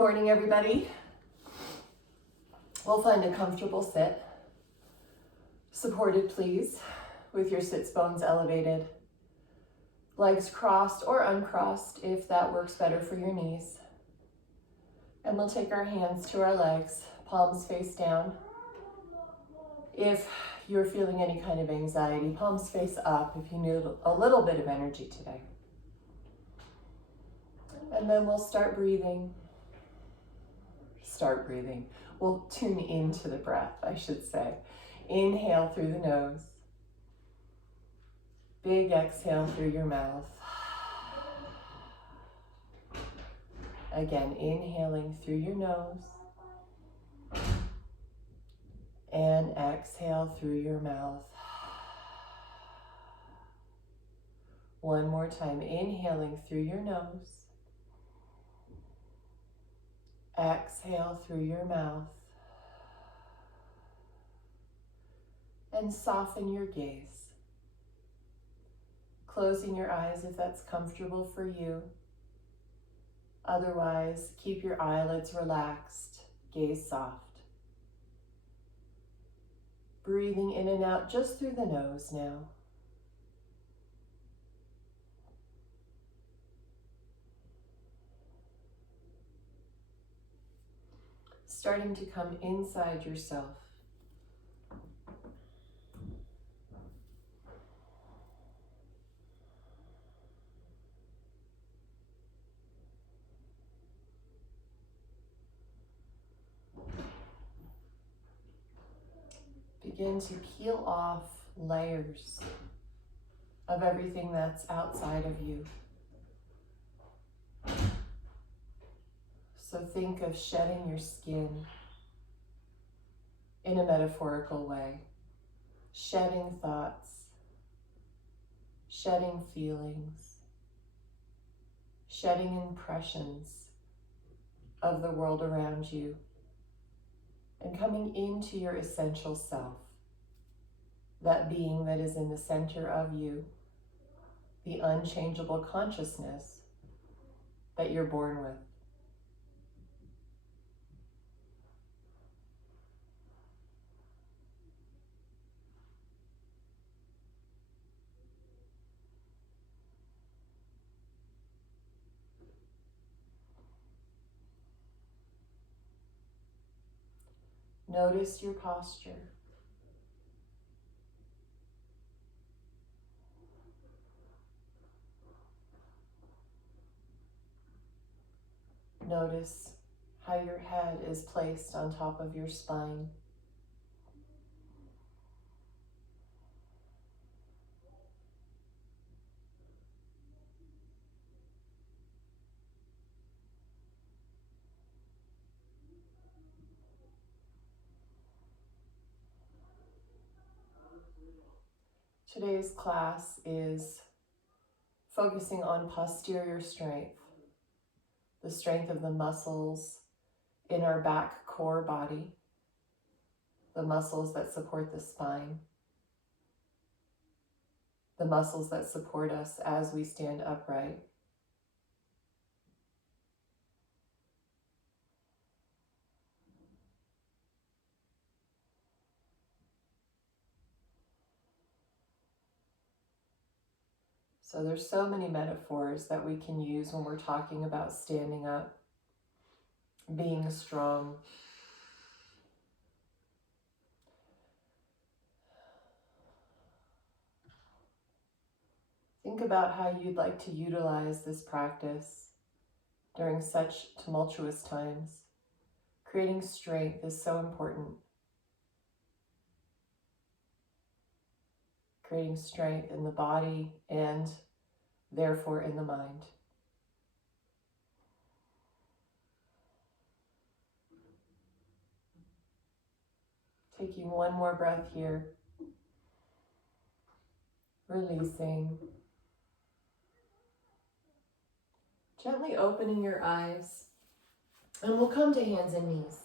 Morning, everybody. We'll find a comfortable sit. Supported, please, with your sits bones elevated. Legs crossed or uncrossed if that works better for your knees. And we'll take our hands to our legs, palms face down. If you're feeling any kind of anxiety, palms face up if you need a little bit of energy today. And then we'll start breathing. We'll tune into the breath, I should say. Inhale through the nose. Big exhale through your mouth. Again, inhaling through your nose. And exhale through your mouth. One more time, inhaling through your nose. Exhale through your mouth. And soften your gaze. Closing your eyes if that's comfortable for you. Otherwise, keep your eyelids relaxed, gaze soft. Breathing in and out just through the nose now. Starting to come inside yourself. Begin to peel off layers of everything that's outside of you. So think of shedding your skin in a metaphorical way. Shedding thoughts, shedding feelings, shedding impressions of the world around you, and coming into your essential self, that being that is in the center of you, the unchangeable consciousness that you're born with. Notice your posture. Notice how your head is placed on top of your spine. Today's class is focusing on posterior strength, the strength of the muscles in our back core body, the muscles that support the spine, the muscles that support us as we stand upright. So there's so many metaphors that we can use when we're talking about standing up, being strong. Think about how you'd like to utilize this practice during such tumultuous times. Creating strength is so important. Creating strength in the body and therefore in the mind. Taking one more breath here. Releasing. Gently opening your eyes. And we'll come to hands and knees.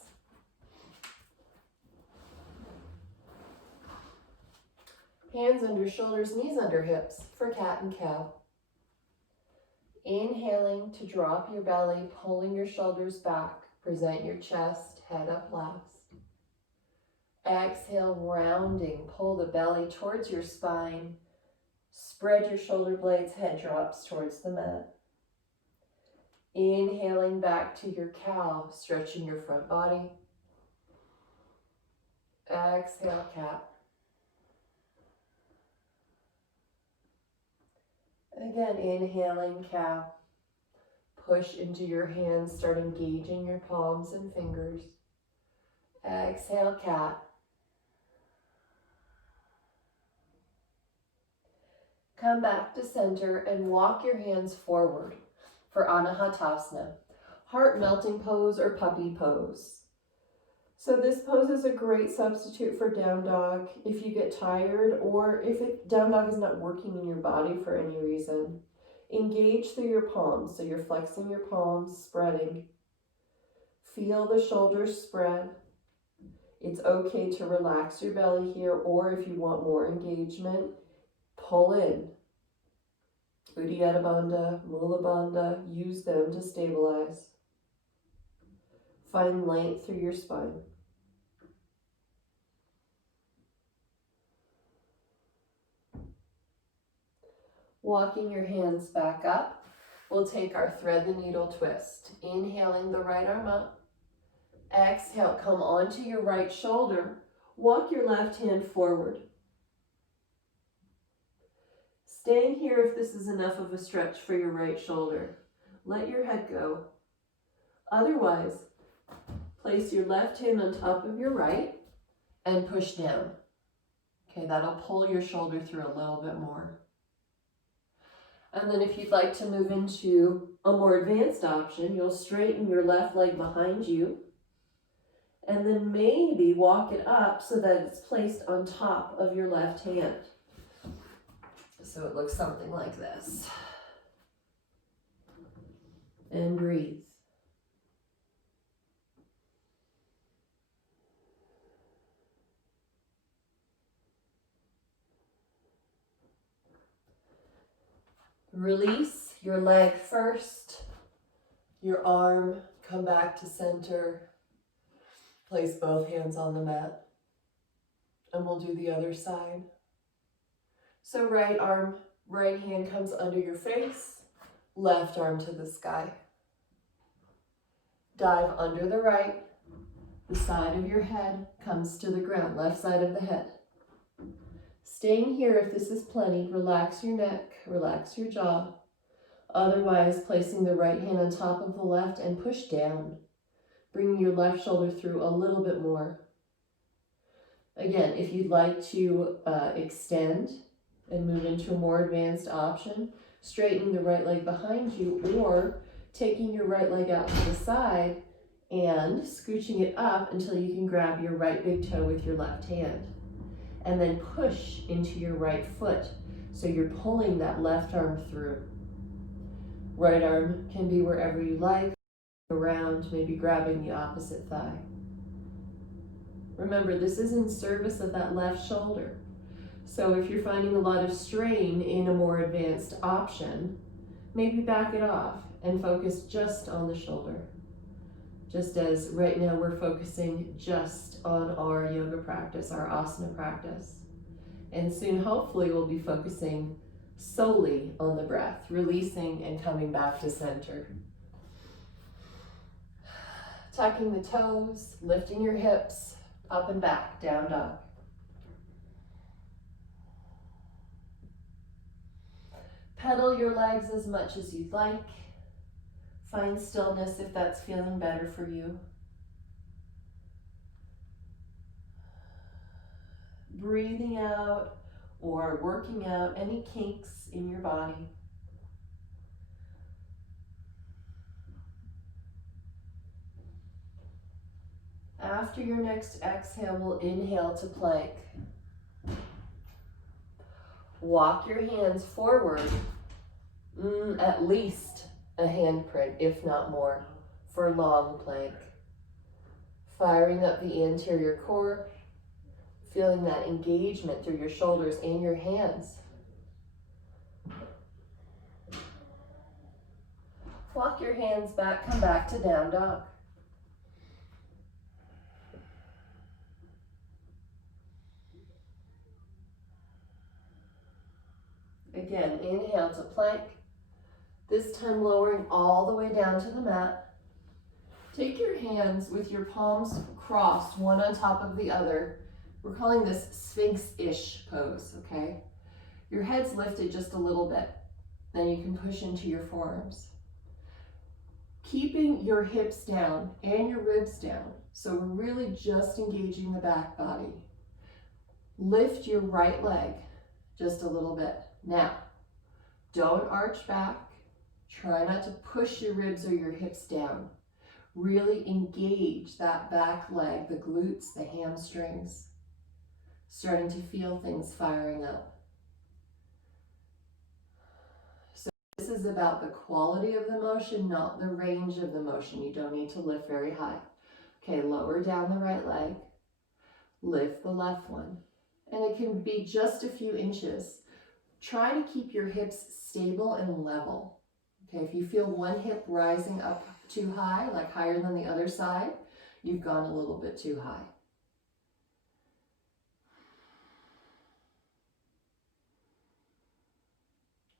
Hands under shoulders, knees under hips for cat and cow. Inhaling to drop your belly, pulling your shoulders back. Present your chest, head up last. Exhale, rounding. Pull the belly towards your spine. Spread your shoulder blades, head drops towards the mat. Inhaling back to your cow, stretching your front body. Exhale, cat. Again, inhaling, cow. Push into your hands, start engaging your palms and fingers. Exhale, cat. Come back to center and walk your hands forward for Anahatasana, heart melting pose or puppy pose. So this pose is a great substitute for down dog if you get tired or if down dog is not working in your body for any reason. Engage through your palms, so you're flexing your palms, spreading. Feel the shoulders spread. It's okay to relax your belly here, or if you want more engagement, pull in. Uddiyana Bandha, Mula Bandha, use them to stabilize. Find length through your spine. Walking your hands back up, we'll take our thread the needle twist. Inhaling the right arm up. Exhale, come onto your right shoulder. Walk your left hand forward. Staying here if this is enough of a stretch for your right shoulder. Let your head go. Otherwise, place your left hand on top of your right and push down. Okay, that'll pull your shoulder through a little bit more. And then if you'd like to move into a more advanced option, you'll straighten your left leg behind you and then maybe walk it up so that it's placed on top of your left hand. So it looks something like this. And breathe. Release your leg first, your arm, come back to center. Place both hands on the mat. And we'll do the other side. So right arm, right hand comes under your face, left arm to the sky. Dive under the right, the side of your head comes to the ground, left side of the head. Staying here, if this is plenty, relax your neck, relax your jaw. Otherwise, placing the right hand on top of the left and push down, bringing your left shoulder through a little bit more. Again, if you'd like to extend and move into a more advanced option, straightening the right leg behind you or taking your right leg out to the side and scooching it up until you can grab your right big toe with your left hand. And then push into your right foot. So you're pulling that left arm through. Right arm can be wherever you like, around, maybe grabbing the opposite thigh. Remember, this is in service of that left shoulder. So if you're finding a lot of strain in a more advanced option, maybe back it off and focus just on the shoulder. Just as right now we're focusing just on our yoga practice, our asana practice. And soon, hopefully, we'll be focusing solely on the breath, releasing and coming back to center. Tucking the toes, lifting your hips, up and back, down dog. Pedal your legs as much as you'd like. Find stillness if that's feeling better for you. Breathing out or working out any kinks in your body. After your next exhale, we'll inhale to plank. Walk your hands forward, at least a handprint, if not more, for long plank. Firing up the anterior core, feeling that engagement through your shoulders and your hands. Walk your hands back, come back to down dog. Again, inhale to plank. This time lowering all the way down to the mat. Take your hands with your palms crossed, one on top of the other. We're calling this Sphinx-ish pose, okay? Your head's lifted just a little bit. Then you can push into your forearms. Keeping your hips down and your ribs down. So we're really just engaging the back body. Lift your right leg just a little bit. Now, don't arch back. Try not to push your ribs or your hips down. Really engage that back leg, the glutes, the hamstrings. Starting to feel things firing up. So this is about the quality of the motion, not the range of the motion. You don't need to lift very high. Okay, lower down the right leg. Lift the left one. And it can be just a few inches. Try to keep your hips stable and level. Okay, if you feel one hip rising up too high, like higher than the other side, you've gone a little bit too high.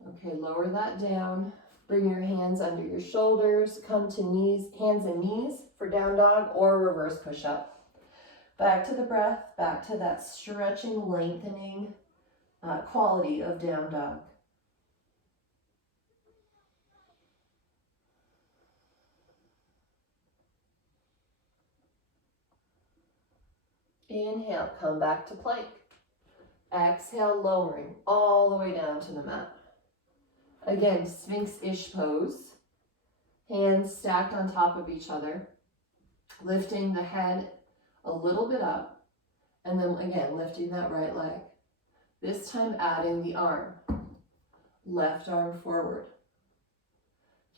Okay, lower that down. Bring your hands under your shoulders. Come to knees, hands and knees for down dog or reverse push-up. Back to the breath, back to that stretching, lengthening quality of down dog. Inhale, come back to plank. Exhale, lowering all the way down to the mat. Again, Sphinx-ish pose. Hands stacked on top of each other. Lifting the head a little bit up. And then again, lifting that right leg. This time adding the arm. Left arm forward.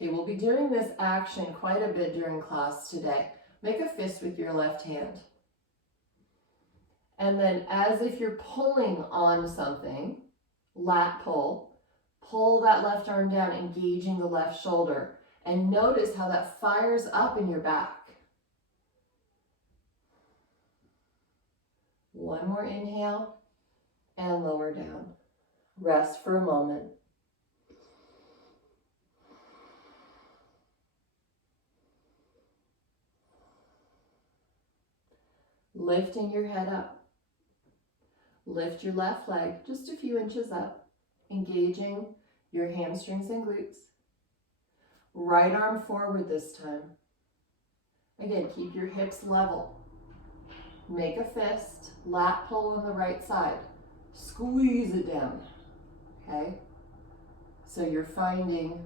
Okay, we'll be doing this action quite a bit during class today. Make a fist with your left hand. And then as if you're pulling on something, lat pull, pull that left arm down, engaging the left shoulder. And notice how that fires up in your back. One more inhale and lower down. Rest for a moment. Lifting your head up. Lift your left leg just a few inches up, engaging your hamstrings and glutes. Right arm forward this time. Again, keep your hips level. Make a fist, lat pull on the right side. Squeeze it down, okay? So you're finding,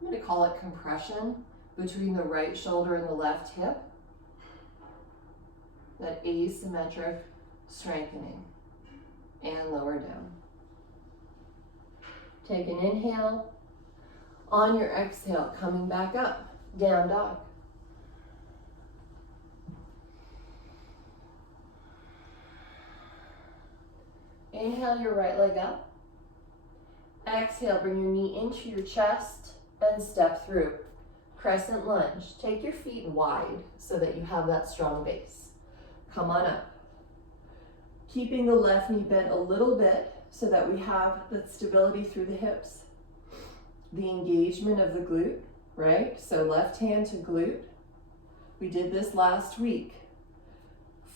I'm going to call it compression between the right shoulder and the left hip. That asymmetric strengthening. And lower down. Take an inhale. On your exhale, coming back up, down dog. Inhale your right leg up. Exhale, bring your knee into your chest and step through. Crescent lunge. Take your feet wide so that you have that strong base. Come on up. Keeping the left knee bent a little bit so that we have the stability through the hips. The engagement of the glute, right? So left hand to glute. We did this last week.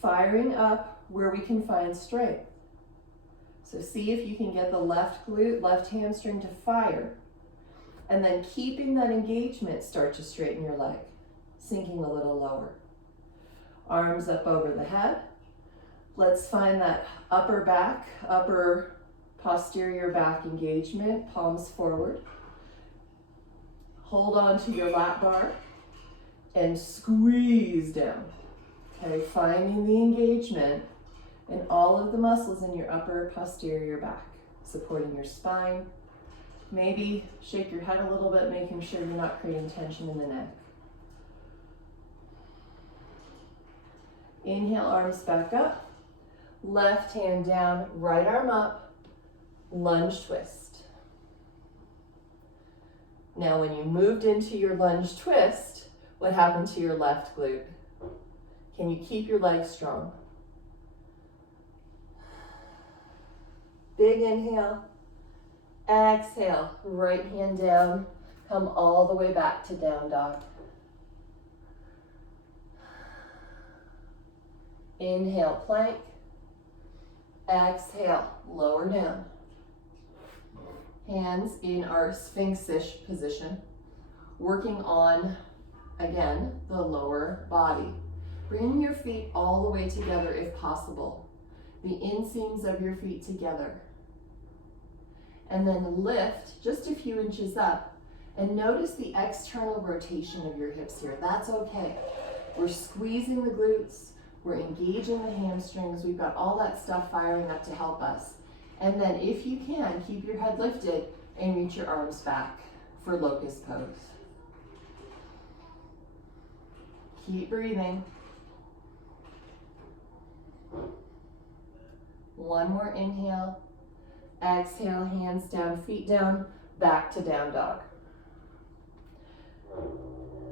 Firing up where we can find strength. So see if you can get the left glute, left hamstring to fire. And then keeping that engagement, start to straighten your leg. Sinking a little lower. Arms up over the head. Let's find that upper back, upper posterior back engagement, palms forward. Hold on to your lat bar and squeeze down. Okay, finding the engagement in all of the muscles in your upper posterior back, supporting your spine. Maybe shake your head a little bit, making sure you're not creating tension in the neck. Inhale, arms back up. Left hand down, right arm up, lunge twist. Now when you moved into your lunge twist, what happened to your left glute? Can you keep your legs strong? Big inhale, Exhale, right hand down. Come all the way back to down dog. Inhale, plank. Exhale, lower down. Hands in our Sphinx-ish position. Working on, again, the lower body. Bringing your feet all the way together if possible. The inseams of your feet together. And then lift just a few inches up. And notice the external rotation of your hips here. That's okay. We're squeezing the glutes. We're engaging the hamstrings. We've got all that stuff firing up to help us. And then if you can, keep your head lifted and reach your arms back for locust pose. Keep breathing. One more inhale. Exhale, hands down, feet down, back to down dog.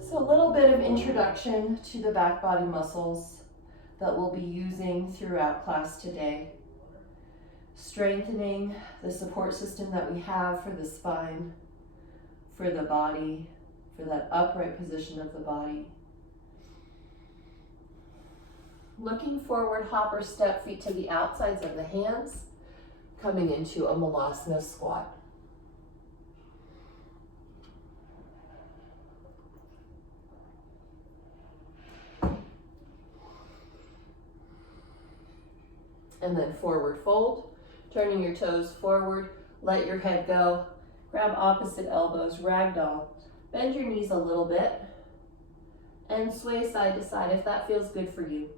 So a little bit of introduction to the back body muscles that we'll be using throughout class today. Strengthening the support system that we have for the spine, for the body, for that upright position of the body. Looking forward, hop or step, feet to the outsides of the hands, coming into a Malasana squat. And then forward fold, turning your toes forward, let your head go, grab opposite elbows, ragdoll, bend your knees a little bit, and sway side to side if that feels good for you.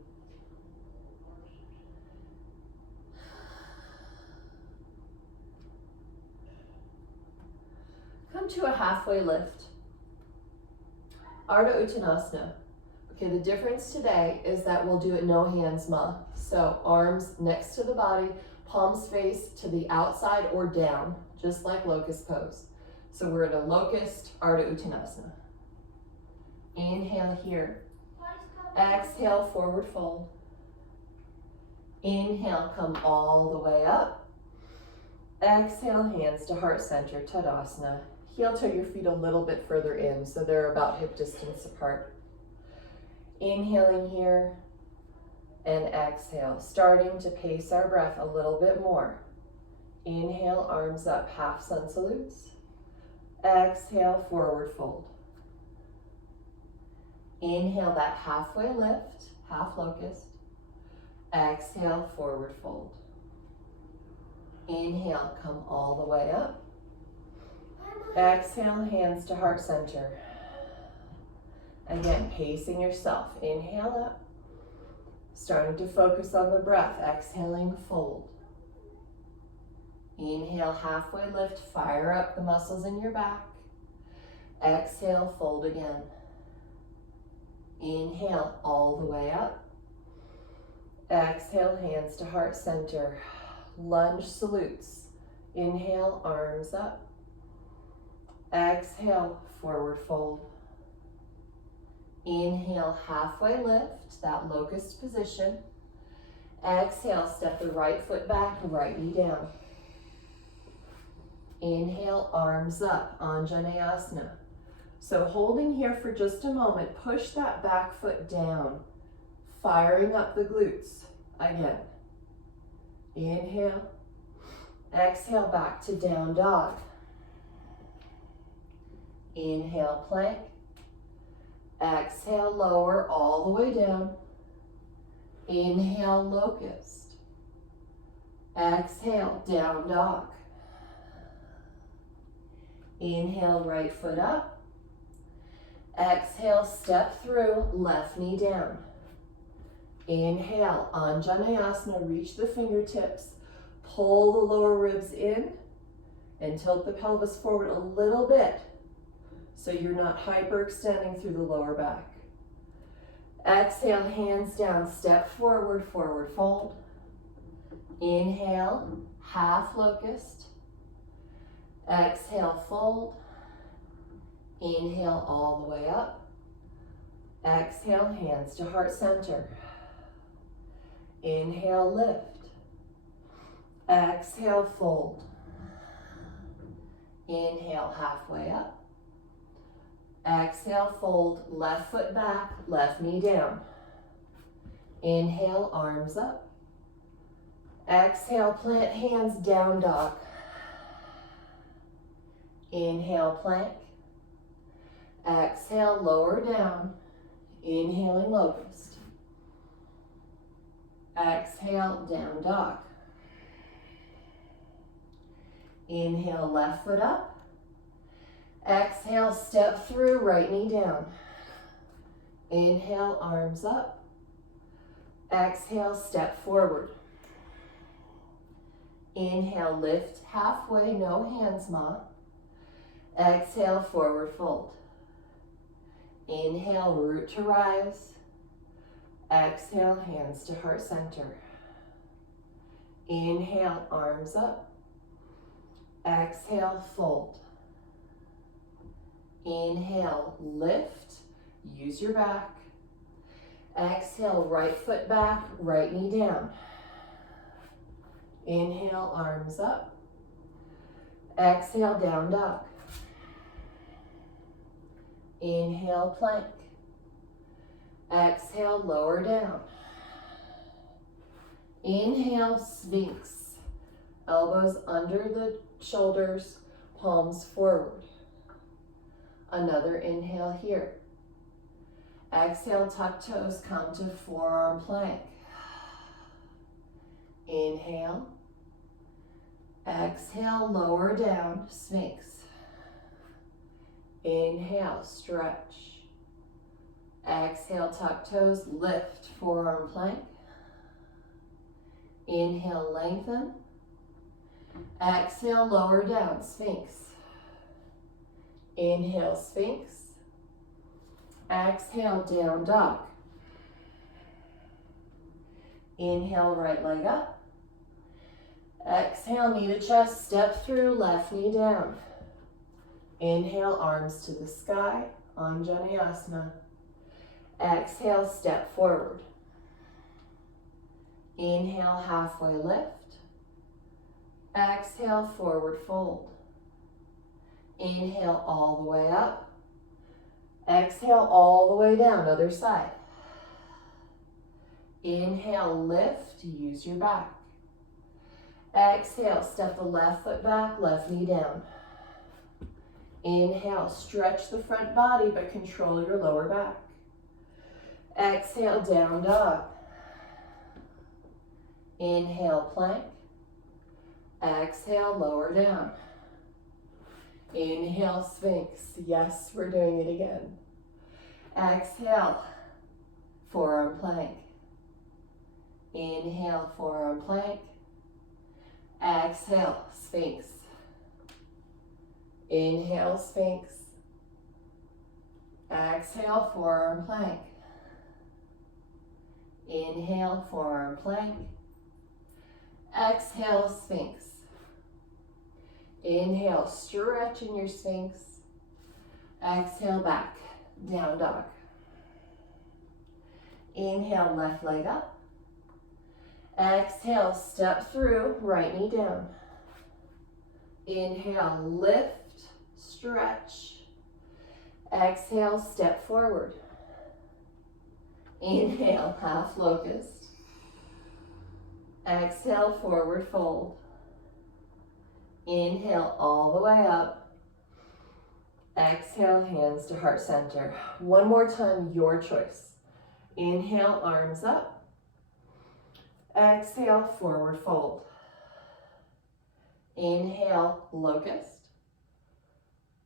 Come to a halfway lift. Ardha Uttanasana. Okay, the difference today is that we'll do it no hands, ma. So arms next to the body, palms face to the outside or down, just like locust pose. So we're in a locust, Ardha Uttanasana. Inhale here. Exhale, forward fold. Inhale, come all the way up. Exhale, hands to heart center, Tadasana. Heel toe your feet a little bit further in, so they're about hip distance apart. Inhaling here and exhale, starting to pace our breath a little bit more. Inhale, arms up, half sun salutes. Exhale, forward fold. Inhale that halfway lift, half locust. Exhale, forward fold. Inhale, come all the way up. Exhale, hands to heart center. Again, pacing yourself. Inhale up. Starting to focus on the breath. Exhaling, fold. Inhale, halfway lift. Fire up the muscles in your back. Exhale, fold again. Inhale, all the way up. Exhale, hands to heart center. Lunge salutes. Inhale, arms up. Exhale, forward fold. Inhale, halfway lift, that locust position. Exhale, step the right foot back, right knee down. Inhale, arms up, Anjaneyasana. So holding here for just a moment, push that back foot down, firing up the glutes. Again. Inhale. Exhale, back to down dog. Inhale, plank. Exhale, lower all the way down. Inhale, locust. Exhale, down dog. Inhale, right foot up. Exhale, step through, left knee down. Inhale, Anjaneyasana, reach the fingertips. Pull the lower ribs in and tilt the pelvis forward a little bit so you're not hyperextending through the lower back. Exhale, hands down, step forward, forward fold. Inhale, half locust. Exhale, fold. Inhale, all the way up. Exhale, hands to heart center. Inhale, lift. Exhale, fold. Inhale, halfway up. Exhale, fold, left foot back, left knee down. Inhale, arms up. Exhale, plant hands, down dog. Inhale, plank. Exhale, lower down. Inhaling, locust. Exhale, down dog. Inhale, left foot up. Exhale, step through, right knee down. Inhale, arms up. Exhale, step forward. Inhale, lift halfway, no hands, ma. Exhale, forward fold. Inhale, root to rise. Exhale, hands to heart center. Inhale, arms up. Exhale, fold. Inhale, lift, use your back. Exhale, right foot back, right knee down. Inhale, arms up. Exhale, down dog. Inhale, plank. Exhale, lower down. Inhale, Sphinx. Elbows under the shoulders, palms forward. Another inhale here. Exhale, tuck toes, come to forearm plank. Inhale. Exhale, lower down, Sphinx. Inhale, stretch. Exhale, tuck toes, lift, forearm plank. Inhale, lengthen. Exhale, lower down, Sphinx. Inhale, Sphinx. Exhale, down dog. Inhale, right leg up. Exhale, knee to chest, step through, left knee down. Inhale, arms to the sky, Anjaneyasana. Exhale, step forward. Inhale, halfway lift. Exhale, forward fold. Inhale, all the way up. Exhale, all the way down, other side. Inhale, lift, use your back. Exhale, step the left foot back, left knee down. Inhale, stretch the front body, but control your lower back. Exhale, down dog. Inhale, plank. Exhale, lower down. Inhale, Sphinx. Yes, we're doing it again. Exhale, forearm plank. Inhale, forearm plank. Exhale, Sphinx. Inhale, Sphinx. Exhale, forearm plank. Inhale, forearm plank. Exhale, Sphinx. Inhale, stretch in your Sphinx. Exhale, back, down dog. Inhale, left leg up. Exhale, step through, right knee down. Inhale, lift, stretch. Exhale, step forward. Inhale, half locust. Exhale, forward fold. Inhale, all the way up. Exhale, hands to heart center. One more time, your choice. Inhale, arms up. Exhale, forward fold. Inhale, locust.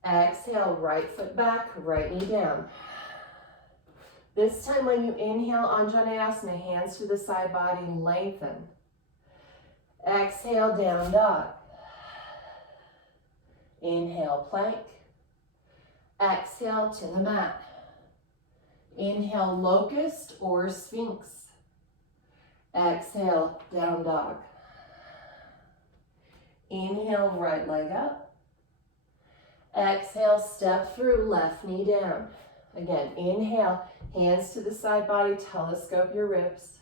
Exhale, right foot back, right knee down. This time when you inhale, Anjaneyasana, hands to the side body, lengthen. Exhale, down dog. Inhale, plank. Exhale to the mat. Inhale, locust or Sphinx. Exhale, down dog. Inhale, right leg up. Exhale, step through, left knee down. Again, inhale, hands to the side body, telescope your ribs.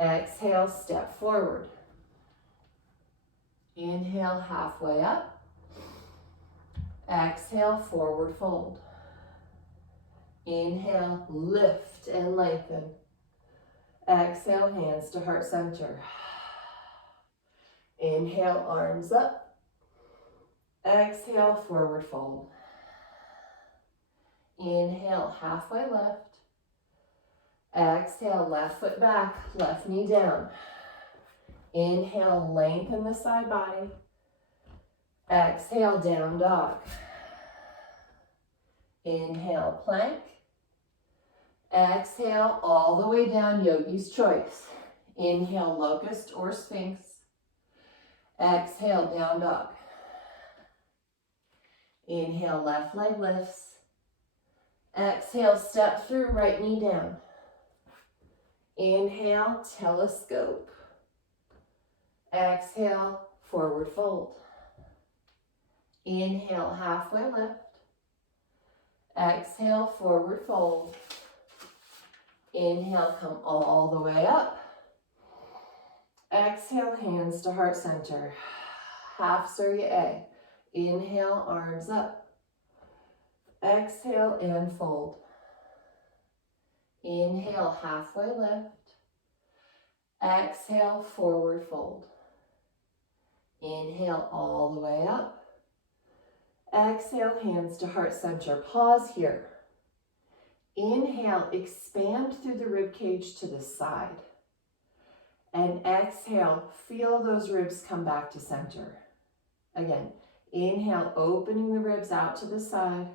Exhale, step forward. Inhale, halfway up. Exhale, forward fold. Inhale, lift and lengthen. Exhale, hands to heart center. Inhale, arms up. Exhale, forward fold. Inhale, halfway left. Exhale, left foot back, left knee down. Inhale, lengthen the side body. Exhale, down dog. Inhale, plank. Exhale, all the way down, yogi's choice. Inhale, locust or sphinx. Exhale, down dog. Inhale, left leg lifts. Exhale, step through, right knee down. Inhale, telescope. Exhale, forward fold. Inhale, halfway lift. Exhale, forward fold. Inhale, come all the way up. Exhale, hands to heart center. Half Surya A. Inhale, arms up. Exhale and fold. Inhale, halfway lift. Exhale, forward fold. Inhale all the way up. Exhale, hands to heart center. Pause here. Inhale, expand through the rib cage to the side. And exhale, feel those ribs come back to center. Again, inhale, opening the ribs out to the side.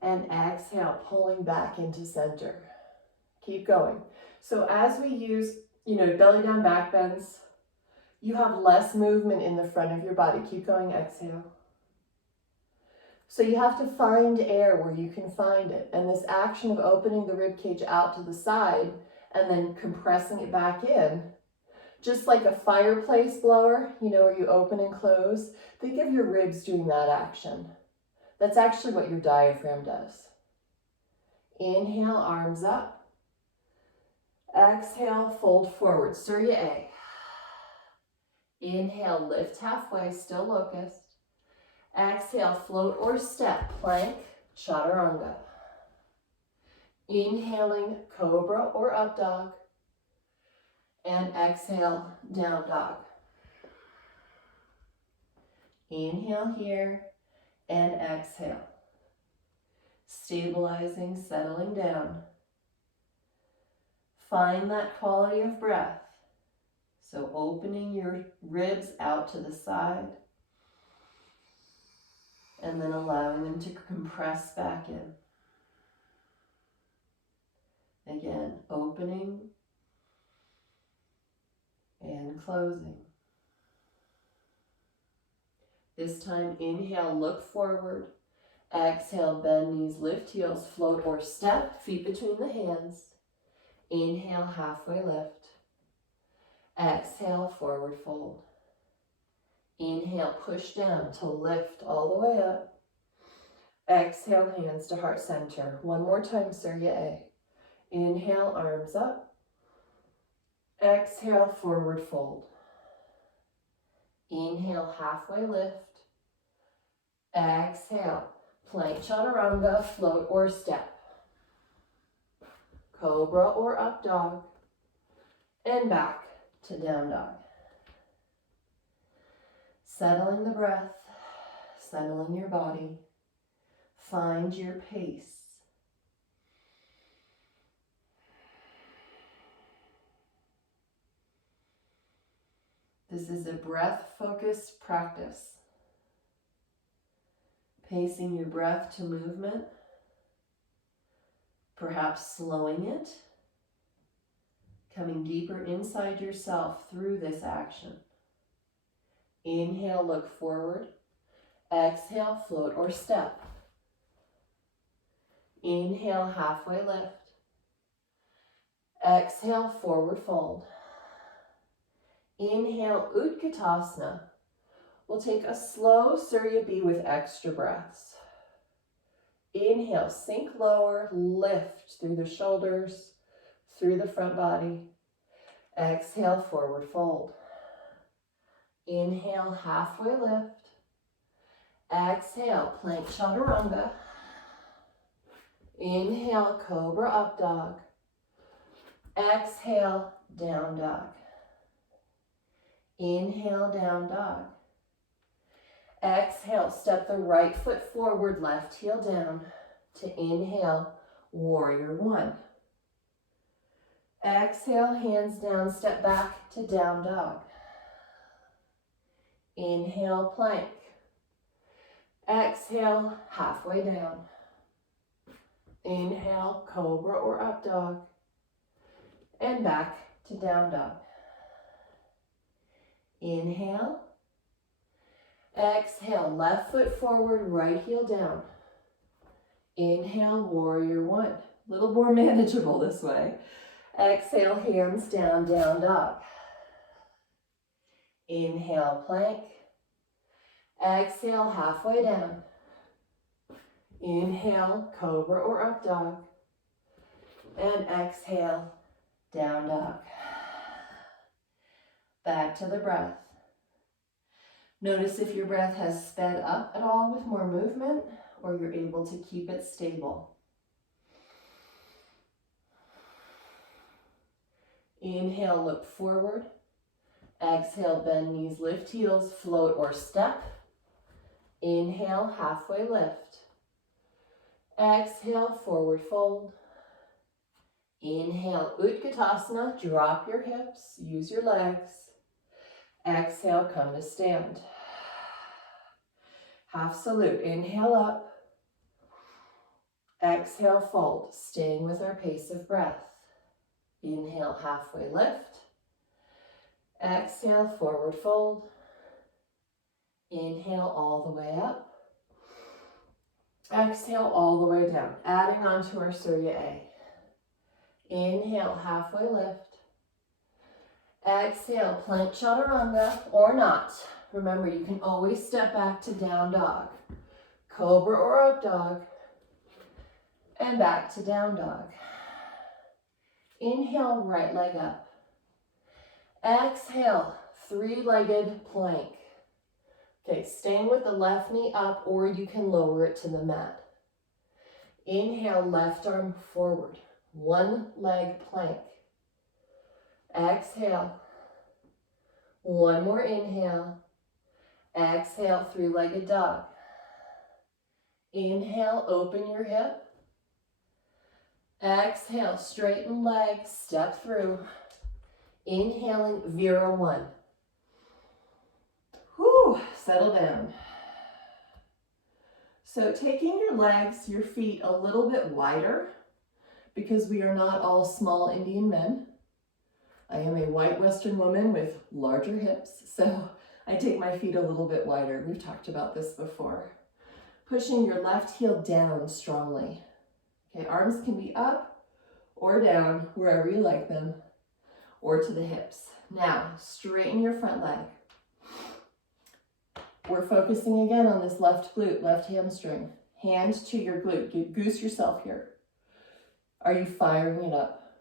And exhale, pulling back into center. Keep going. So as we use, belly down back bends, you have less movement in the front of your body. Keep going, exhale. So you have to find air where you can find it. And this action of opening the rib cage out to the side and then compressing it back in, just like a fireplace blower, where you open and close, think of your ribs doing that action. That's actually what your diaphragm does. Inhale, arms up. Exhale, fold forward, Surya A. Inhale, lift halfway, still locust. Exhale, float or step, plank, chaturanga. Inhaling, cobra or up dog. And exhale, down dog. Inhale here and exhale. Stabilizing, settling down. Find that quality of breath. So opening your ribs out to the side. And then allowing them to compress back in. Again, opening and closing. This time, inhale, look forward. Exhale, bend knees, lift heels, float or step, feet between the hands. Inhale, halfway lift. Exhale, forward fold. Inhale, push down to lift all the way up. Exhale, hands to heart center. One more time, Surya A. Inhale, arms up. Exhale, forward fold. Inhale, halfway lift. Exhale, plank chaturanga, float or step. Cobra or up dog. And back to down dog. Settling the breath, settling your body. Find your pace. This is a breath-focused practice. Pacing your breath to movement, perhaps slowing it, coming deeper inside yourself through this action. Inhale, look forward. Exhale, float or step. Inhale, halfway lift. Exhale, forward fold. Inhale, Utkatasana. We'll take a slow Surya B with extra breaths. Inhale, sink lower, lift through the shoulders, through the front body. Exhale, forward fold. Inhale, halfway lift. Exhale, plank chaturanga. Inhale, cobra up dog. Exhale, down dog. Inhale, down dog. Exhale, step the right foot forward, left heel down to inhale, warrior one. Exhale, hands down, step back to down dog. Inhale, plank. Exhale, halfway down. Inhale, cobra or up dog. And back to down dog. Inhale. Exhale, left foot forward, right heel down. Inhale, warrior one. A little more manageable this way. Exhale, hands down, down dog. Inhale, plank. Exhale, halfway down. Inhale, cobra or up dog. And exhale, down dog. Back to the breath. Notice if your breath has sped up at all with more movement, or you're able to keep it stable. Inhale, look forward. Exhale, bend knees, lift heels, float or step. Inhale, halfway lift. Exhale, forward fold. Inhale, Utkatasana, drop your hips, use your legs. Exhale, come to stand. Half salute, inhale up. Exhale, fold, staying with our pace of breath. Inhale, halfway lift. Exhale, forward fold. Inhale all the way up. Exhale all the way down, adding on to our Surya A. Inhale, halfway lift. Exhale, plank chaturanga or not. Remember, you can always step back to down dog. Cobra or up dog. And back to down dog. Inhale, right leg up. Exhale, three-legged plank. Okay, staying with the left knee up, or you can lower it to the mat. Inhale, left arm forward. One leg plank. Exhale. One more inhale. Exhale, three-legged dog. Inhale, open your hip. Exhale, straighten leg, step through. Inhaling, Vira one. Whew, settle down. So taking your legs, your feet a little bit wider, because we are not all small Indian men. I am a white Western woman with larger hips, so I take my feet a little bit wider. We've talked about this before. Pushing your left heel down strongly. Okay, arms can be up or down, wherever you like them, or to the hips. Now, straighten your front leg. We're focusing again on this left glute, left hamstring. Hand to your glute. Goose yourself here. Are you firing it up?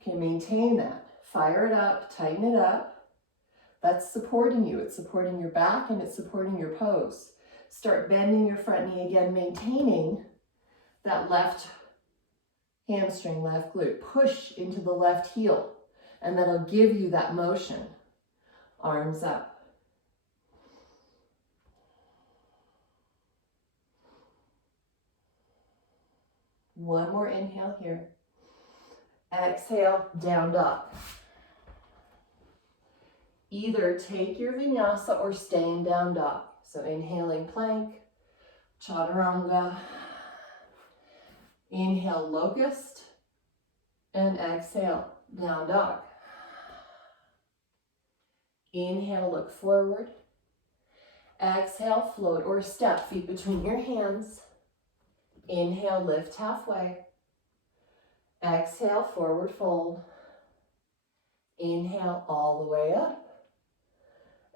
Okay, maintain that. Fire it up, tighten it up. That's supporting you. It's supporting your back and it's supporting your pose. Start bending your front knee again, maintaining that left hamstring, left glute. Push into the left heel, and that'll give you that motion. Arms up. One more inhale here. Exhale, down dog. Either take your vinyasa or stay in down dog. So inhaling plank, chaturanga. Inhale, locust. And exhale, down dog. Inhale, look forward. Exhale, float or step, feet between your hands. Inhale, lift halfway. Exhale, forward fold. Inhale all the way up.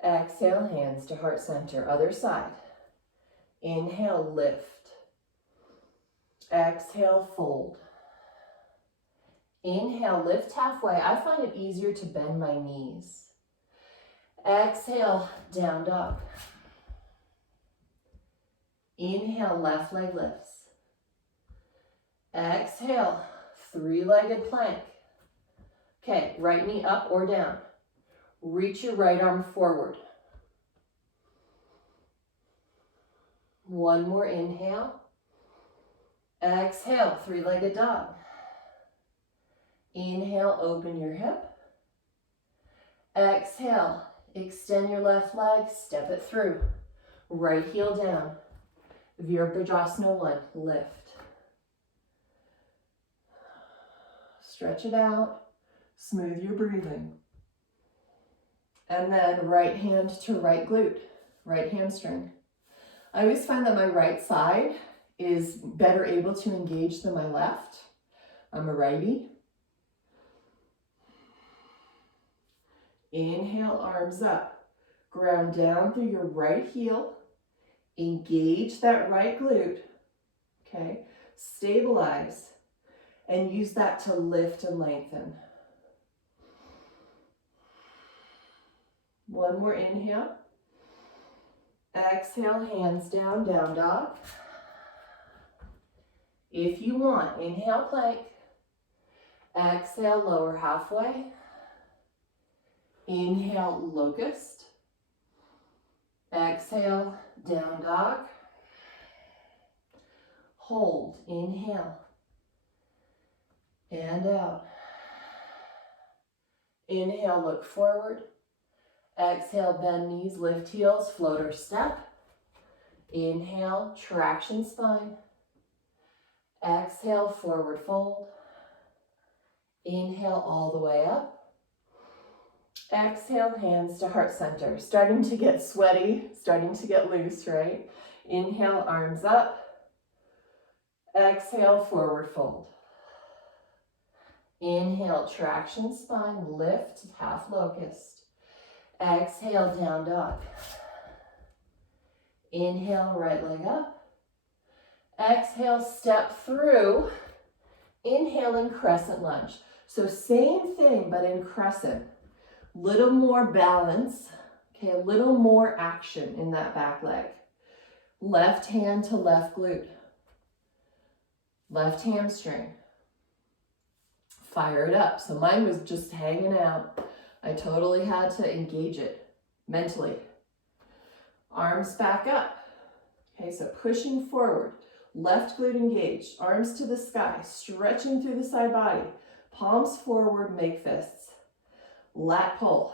Exhale, hands to heart center. Other side. Inhale, lift. Exhale, fold. Inhale, lift halfway. I find it easier to bend my knees. Exhale, down dog. Inhale, left leg lifts. Exhale, three-legged plank. Okay, right knee up or down. Reach your right arm forward. One more inhale. Exhale, three-legged dog. Inhale, open your hip. Exhale, extend your left leg, step it through. Right heel down. Virabhadrasana 1, lift. Stretch it out, smooth your breathing. And then right hand to right glute, right hamstring. I always find that my right side is better able to engage than my left. I'm a righty. Inhale, arms up. Ground down through your right heel. Engage that right glute. Okay, stabilize. And use that to lift and lengthen. One more inhale. Exhale, hands down, down dog. If you want, inhale, plank. Exhale, lower halfway. Inhale, locust. Exhale, down dog. Hold, inhale. And out. Inhale, look forward. Exhale, bend knees, lift heels, floater step. Inhale, traction spine. Exhale, forward fold. Inhale all the way up. Exhale, hands to heart center. Starting to get sweaty, starting to get loose, right? Inhale, arms up. Exhale, forward fold. Inhale, traction spine, lift, half locust. Exhale, down dog. Inhale, right leg up. Exhale, step through. Inhale in crescent lunge. So same thing, but in crescent. Little more balance, okay, a little more action in that back leg. Left hand to left glute. Left hamstring. Fire it up. So mine was just hanging out. I totally had to engage it mentally. Arms back up. Okay, so pushing forward. Left glute engaged. Arms to the sky. Stretching through the side body. Palms forward, make fists. Lat pull.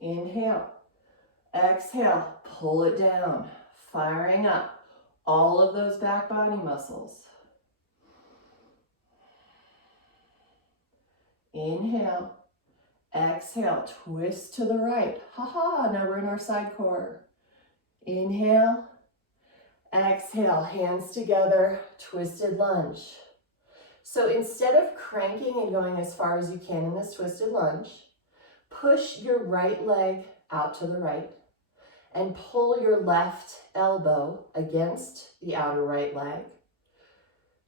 Inhale. Exhale. Pull it down. Firing up all of those back body muscles. Inhale. Exhale. Twist to the right. Ha-ha. Now we're in our side core. Inhale. Exhale. Hands together. Twisted lunge. So instead of cranking and going as far as you can in this twisted lunge, push your right leg out to the right and pull your left elbow against the outer right leg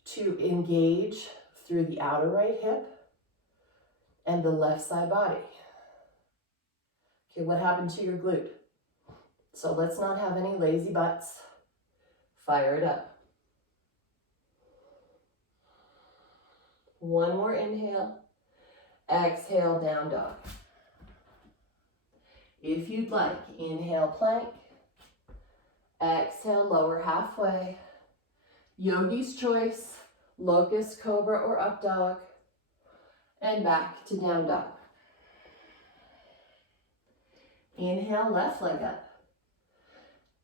to engage through the outer right hip and the left side body. Okay, what happened to your glute? So let's not have any lazy butts. Fire it up. One more inhale. Exhale, down dog. If you'd like, inhale, plank. Exhale, lower halfway. Yogi's choice, locust, cobra, or up dog. And back to down dog. Inhale, left leg up.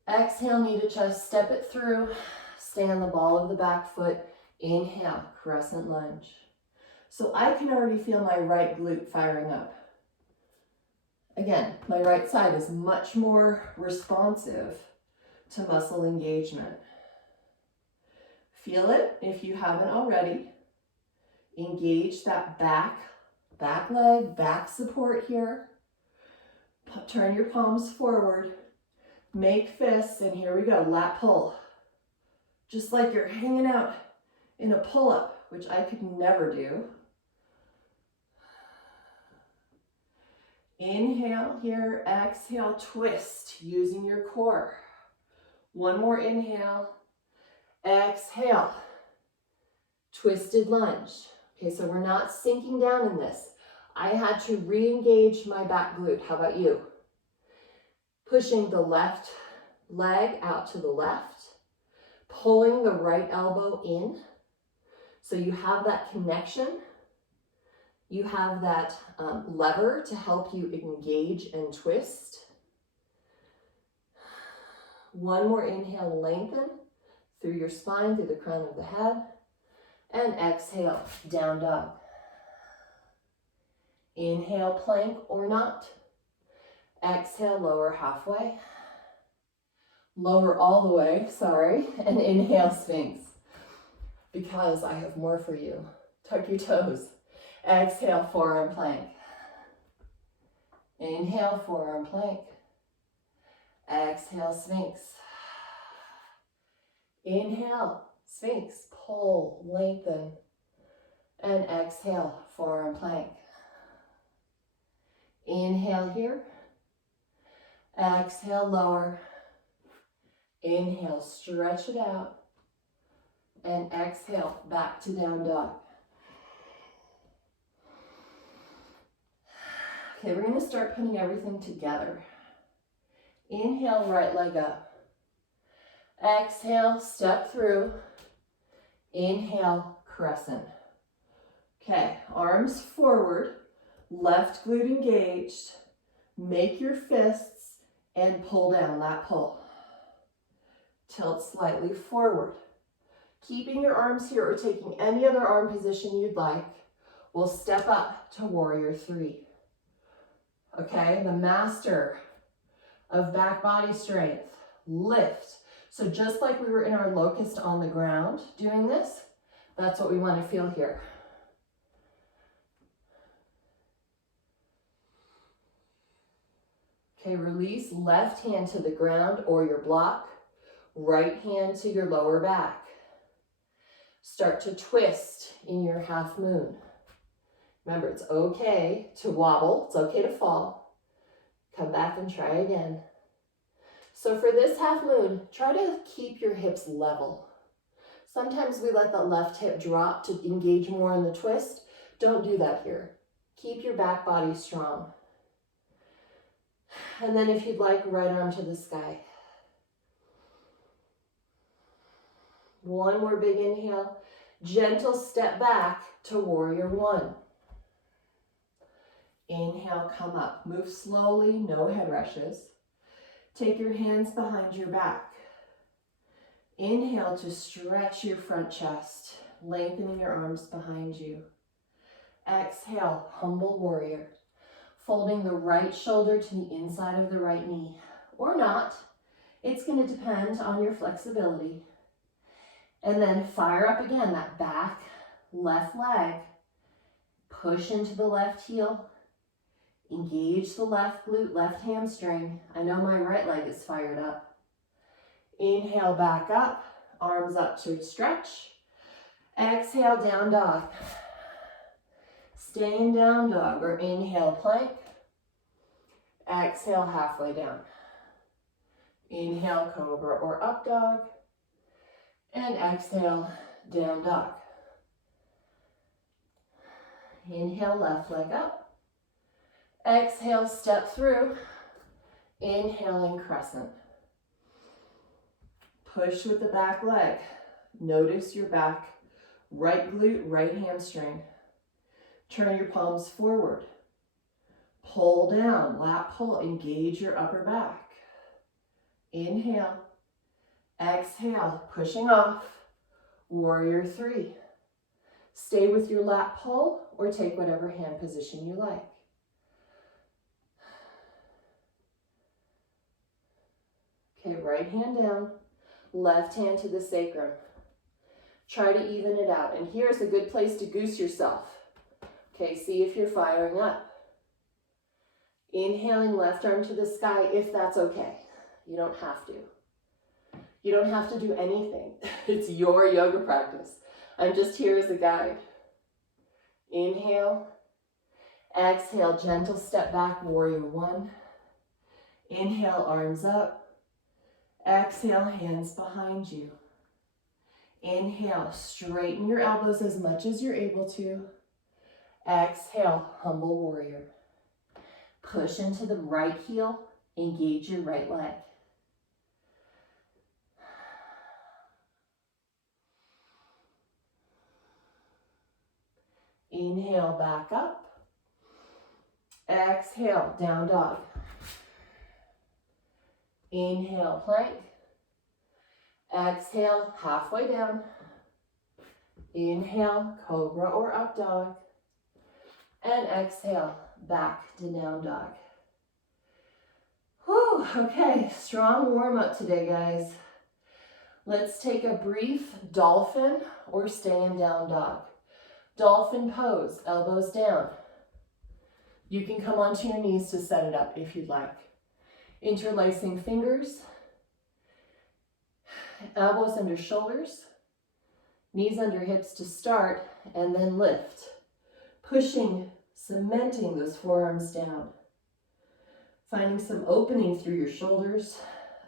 Exhale, knee to chest, step it through. Stay on the ball of the back foot. Inhale, crescent lunge. So I can already feel my right glute firing up. Again, my right side is much more responsive to muscle engagement. Feel it if you haven't already. Engage that back leg, back support here. Turn your palms forward. Make fists, and here we go, lat pull. Just like you're hanging out in a pull-up, which I could never do. Inhale here, exhale, twist using your core. One more inhale, Exhale, twisted lunge. Okay, so we're not sinking down in this. I had to re-engage my back glute. How about you? Pushing the left leg out to the left, pulling the right elbow in. So you have that connection. You have that lever to help you engage and twist. One more inhale, lengthen through your spine, through the crown of the head. And exhale, down dog. Inhale, plank or not. Exhale, lower halfway. Lower all the way, sorry. And inhale, Sphinx. Because I have more for you. Tuck your toes. Exhale, forearm plank. Inhale, forearm plank. Exhale, Sphinx. Inhale, Sphinx. Pull, lengthen. And exhale, forearm plank. Inhale here. Exhale, lower. Inhale, stretch it out. And exhale, back to down dog. Okay, we're going to start putting everything together. Inhale, right leg up. Exhale, step through. Inhale, crescent. Okay, arms forward, left glute engaged. Make your fists and pull down, lat pull. Tilt slightly forward. Keeping your arms here or taking any other arm position you'd like. We'll step up to warrior three. Okay, the master of back body strength, lift. So just like we were in our locust on the ground doing this, that's what we want to feel here. Okay, release left hand to the ground or your block, right hand to your lower back. Start to twist in your half moon. Remember, it's okay to wobble, it's okay to fall. Come back and try again. So for this half moon, try to keep your hips level. Sometimes we let that left hip drop to engage more in the twist. Don't do that here. Keep your back body strong. And then if you'd like, right arm to the sky. One more big inhale. Gentle step back to warrior one. Inhale, come up. Move slowly, no head rushes. Take your hands behind your back. Inhale to stretch your front chest, lengthening your arms behind you. Exhale, humble warrior. Folding the right shoulder to the inside of the right knee, or not. It's going to depend on your flexibility. And then fire up again, that back left leg. Push into the left heel. Engage the left glute, left hamstring. I know my right leg is fired up. Inhale, back up, arms up to stretch. Exhale, down dog. Stay in down dog or inhale, plank. Exhale, halfway down. Inhale, cobra or up dog. And exhale, down dog. Inhale, left leg up. Exhale, step through. Inhaling, crescent. Push with the back leg. Notice your back, right glute, right hamstring. Turn your palms forward. Pull down, lat pull, engage your upper back. Inhale. Exhale, pushing off. Warrior three. Stay with your lat pull or take whatever hand position you like. Okay, right hand down, left hand to the sacrum. Try to even it out. And here's a good place to goose yourself. Okay, see if you're firing up. Inhaling left arm to the sky if that's okay. You don't have to. You don't have to do anything. It's your yoga practice. I'm just here as a guide. Inhale. Exhale, gentle step back, warrior one. Inhale, arms up. Exhale, hands behind you. Inhale, straighten your elbows as much as you're able to. Exhale, humble warrior. Push into the right heel, engage your right leg. Inhale, back up. Exhale, down dog. Inhale, plank. Exhale, halfway down. Inhale, cobra or up dog. And exhale, back to down dog. Whew, okay, strong warm up today, guys. Let's take a brief dolphin or stay in down dog. Dolphin pose, elbows down. You can come onto your knees to set it up if you'd like. Interlacing fingers, elbows under shoulders, knees under hips to start, and then lift. Pushing, cementing those forearms down. Finding some opening through your shoulders.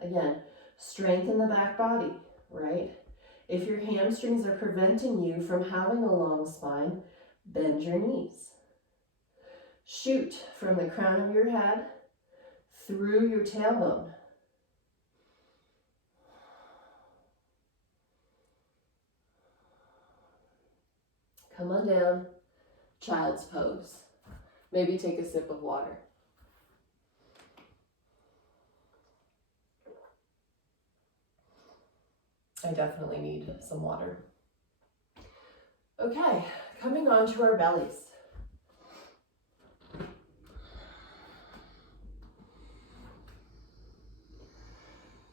Again, strengthen the back body, right? If your hamstrings are preventing you from having a long spine, bend your knees. Shoot from the crown of your head through your tailbone. Come on down, child's pose. Maybe take a sip of water. I definitely need some water. Okay, coming on to our bellies.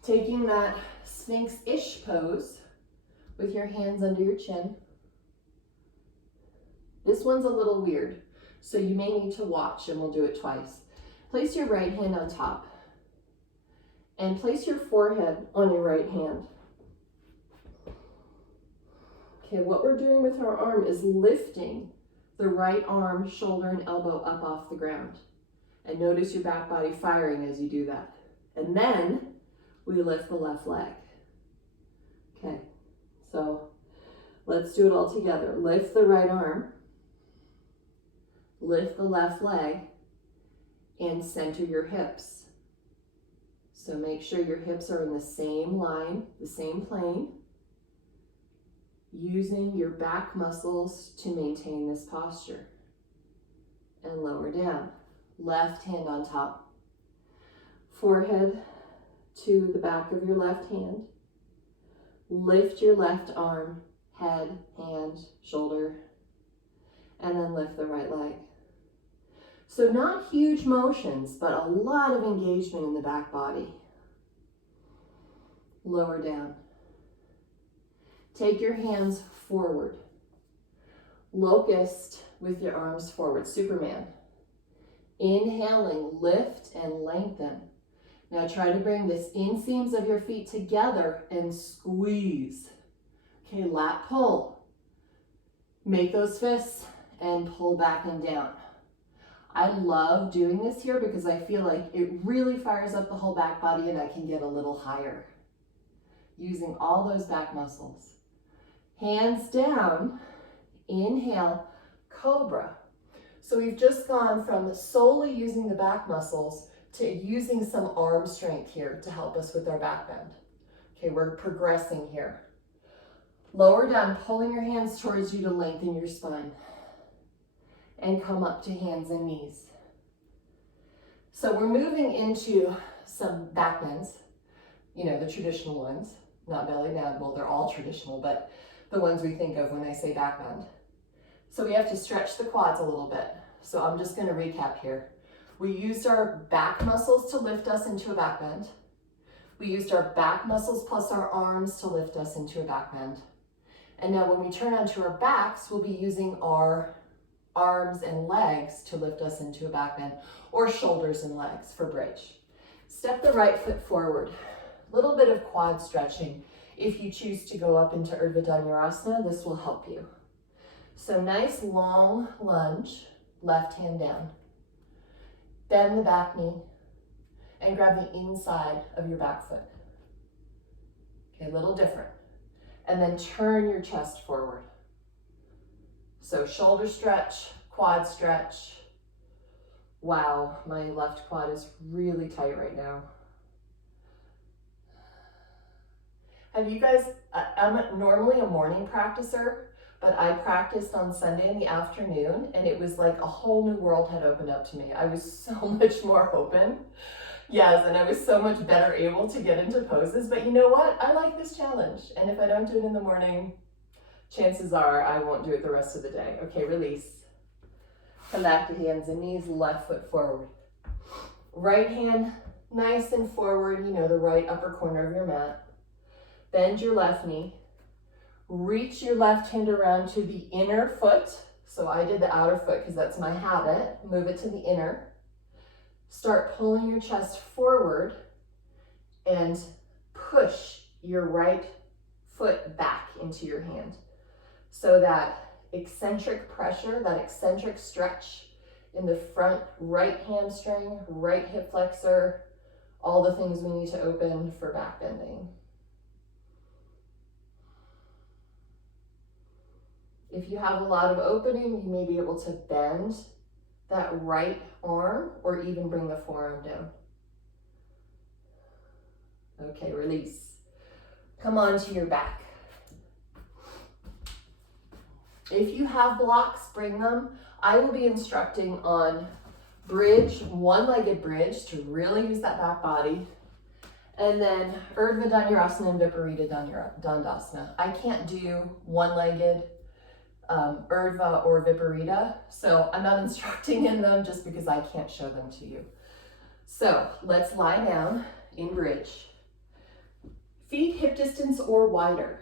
Taking that Sphinx-ish pose with your hands under your chin. This one's a little weird, so you may need to watch, and we'll do it twice. Place your right hand on top and place your forehead on your right hand. Okay, what we're doing with our arm is lifting the right arm, shoulder, and elbow up off the ground. And notice your back body firing as you do that. And then we lift the left leg. Okay, so let's do it all together. Lift the right arm, lift the left leg, and center your hips. So make sure your hips are in the same line, the same plane, using your back muscles to maintain this posture. And lower down. Left hand on top. Forehead to the back of your left hand. Lift your left arm, head, hand, shoulder, and then lift the right leg. So not huge motions, but a lot of engagement in the back body. Lower down. Take your hands forward. Locust with your arms forward, Superman. Inhaling, lift and lengthen. Now try to bring this inseams of your feet together and squeeze. Okay, lat pull. Make those fists and pull back and down. I love doing this here because I feel like it really fires up the whole back body and I can get a little higher. Using all those back muscles. Hands down, inhale, cobra. So we've just gone from solely using the back muscles to using some arm strength here to help us with our back bend. Okay, we're progressing here. Lower down, pulling your hands towards you to lengthen your spine. And come up to hands and knees. So we're moving into some back bends, you know, the traditional ones, not belly down. Well, they're all traditional, but the ones we think of when I say back bend. So we have to stretch the quads a little bit. So I'm just going to recap here. We used our back muscles to lift us into a back bend. We used our back muscles plus our arms to lift us into a back bend. And now when we turn onto our backs, we'll be using our arms and legs to lift us into a back bend, or shoulders and legs for bridge. Step the right foot forward. A little bit of quad stretching. If you choose to go up into Urdhva Dhanurasana, this will help you. So nice long lunge, left hand down. Bend the back knee and grab the inside of your back foot. Okay, a little different. and then turn your chest forward. So shoulder stretch, quad stretch. Wow, my left quad is really tight right now. Have you guys, I'm normally a morning practicer, but I practiced on Sunday in the afternoon, and it was like a whole new world had opened up to me. I was so much more open. Yes, and I was so much better able to get into poses, but you know what? I like this challenge, and if I don't do it in the morning, chances are I won't do it the rest of the day. Okay, release. Come back to hands and knees, left foot forward. Right hand nice and forward, you know, the right upper corner of your mat. Bend your left knee. Reach your left hand around to the inner foot. So I did the outer foot because that's my habit. Move it to the inner. Start pulling your chest forward and push your right foot back into your hand. So that eccentric pressure, that eccentric stretch in the front right hamstring, right hip flexor, all the things we need to open for back bending. If you have a lot of opening, you may be able to bend that right arm or even bring the forearm down. Okay, release. Come onto your back. If you have blocks, bring them. I will be instructing on bridge, one-legged bridge to really use that back body. And then Urdhva Dhanurasana and Viparita Dandasana. I can't do one-legged Urdhva or Viparita, so I'm not instructing in them just because I can't show them to you. So let's lie down in bridge. Feet hip distance or wider.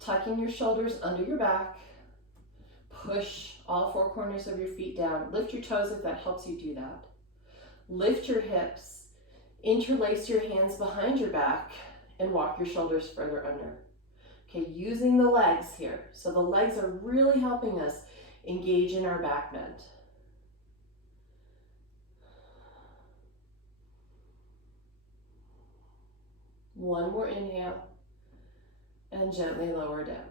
Tucking your shoulders under your back. Push all four corners of your feet down. Lift your toes if that helps you do that. Lift your hips. Interlace your hands behind your back and walk your shoulders further under. Okay, using the legs here. So the legs are really helping us engage in our back bend. One more inhale and gently lower down.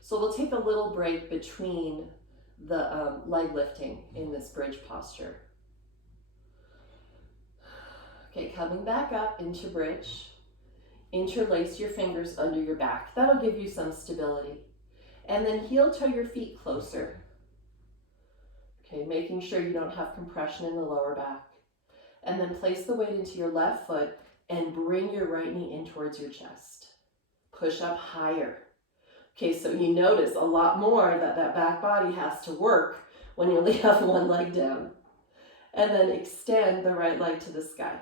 So we'll take a little break between the leg lifting in this bridge posture. Okay, coming back up into bridge. Interlace your fingers under your back. That'll give you some stability. And then heel toe your feet closer. Okay, making sure you don't have compression in the lower back. And then place the weight into your left foot and bring your right knee in towards your chest. Push up higher. Okay, so you notice a lot more that back body has to work when you only have one leg down. And then extend the right leg to the sky.